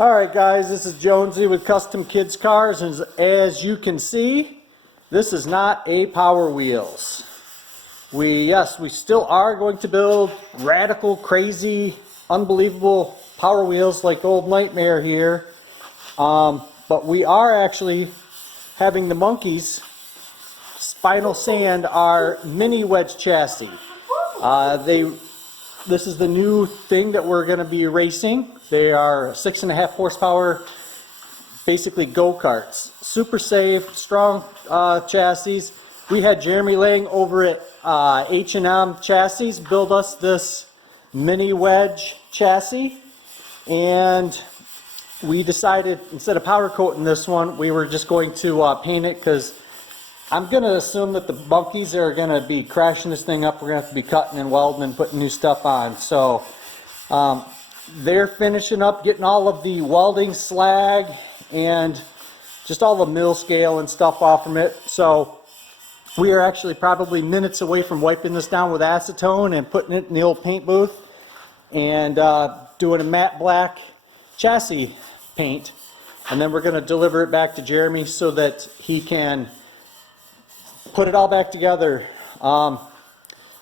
Alright guys, this is Jonesy with Custom Kids Cars, and as you can see, this is not a Power Wheels. We still are going to build radical, crazy, unbelievable Power Wheels like Old Nightmare here, but we are actually having the monkeys Spinal Sand our mini Wedge chassis. This is the new thing that we're going to be racing. They are 6.5 horsepower, basically go-karts. Super safe, strong chassis. We had Jeremy Lang over at H&M Chassis build us this mini Wedge chassis, and we decided instead of powder coating this one, we were just going to paint it, because I'm going to assume that the monkeys are going to be crashing this thing up. We're going to have to be cutting and welding and putting new stuff on. So they're finishing up getting all of the welding slag and just all the mill scale and stuff off from it. So we are actually probably minutes away from wiping this down with acetone and putting it in the old paint booth and doing a matte black chassis paint. And then we're going to deliver it back to Jeremy so that he can put it all back together.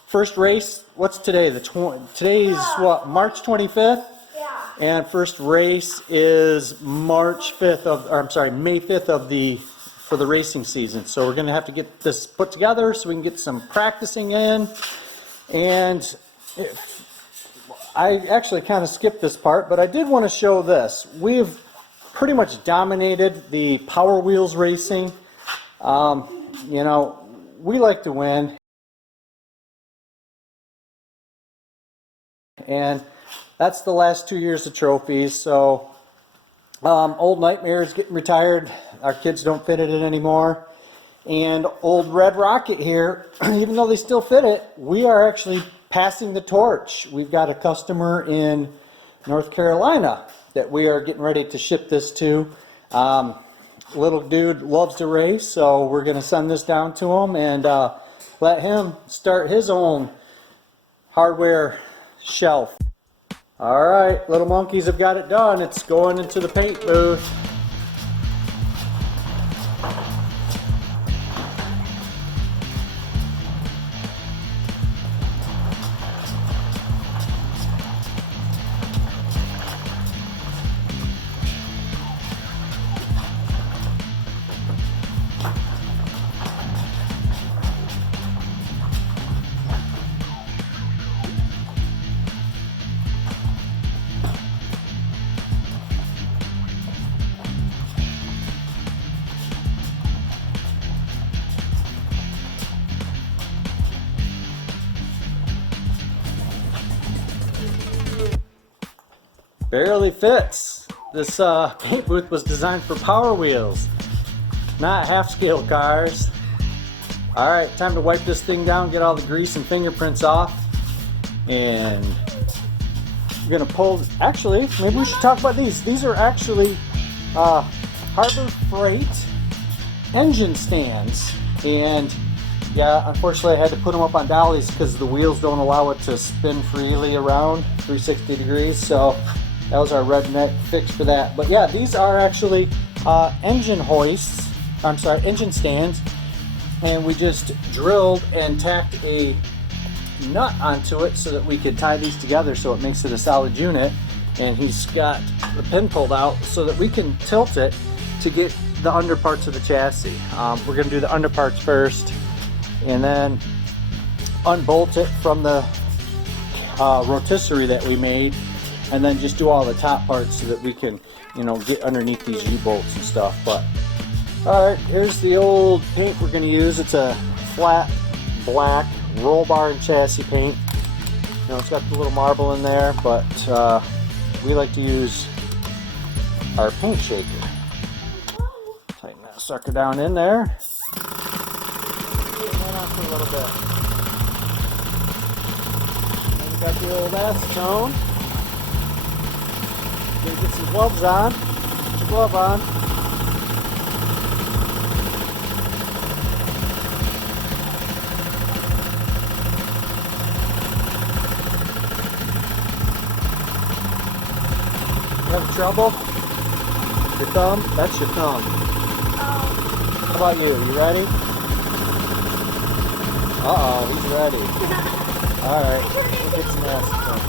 First race, what's today? Today's what, March 25th? Yeah. And first race is March 5th May 5th for the racing season. So we're gonna have to get this put together so we can get some practicing in. And I actually kind of skipped this part, but I did want to show this. We've pretty much dominated the Power Wheels racing. You know, we like to win, and that's the last 2 years of trophies. So Old Nightmare is getting retired. Our kids don't fit it anymore, and Old Red Rocket here, even though they still fit it, we are actually passing the torch. We've got a customer in North Carolina that we are getting ready to ship this to. Little dude loves to race, so we're going to send this down to him and let him start his own hardware shelf. Alright, little monkeys have got it done. It's going into the paint booth. Barely fits. This paint booth was designed for Power Wheels, not half-scale cars. Alright, time to wipe this thing down, get all the grease and fingerprints off. And we're going to pull, actually, maybe we should talk about these. These are actually Harbor Freight engine stands. And yeah, unfortunately I had to put them up on dollies because the wheels don't allow it to spin freely around 360 degrees. So that was our redneck fix for that. But yeah, these are actually engine stands, and we just drilled and tacked a nut onto it so that we could tie these together so it makes it a solid unit. And he's got the pin pulled out so that we can tilt it to get the underparts of the chassis. We're going to do the underparts first and then unbolt it from the rotisserie that we made, and then just do all the top parts so that we can, you know, get underneath these U-bolts and stuff. But alright, here's the old paint we're going to use. It's a flat black roll bar and chassis paint. You know, it's got the little marble in there, but we like to use our paint shaker. Tighten that sucker down in there. Tighten that off a little bit. And we got the old acetone. Gonna get some gloves on. Put your glove on. You having trouble? Your thumb? That's your thumb. Oh. How about you? You ready? Uh-oh, he's ready. Alright, let's get some acid.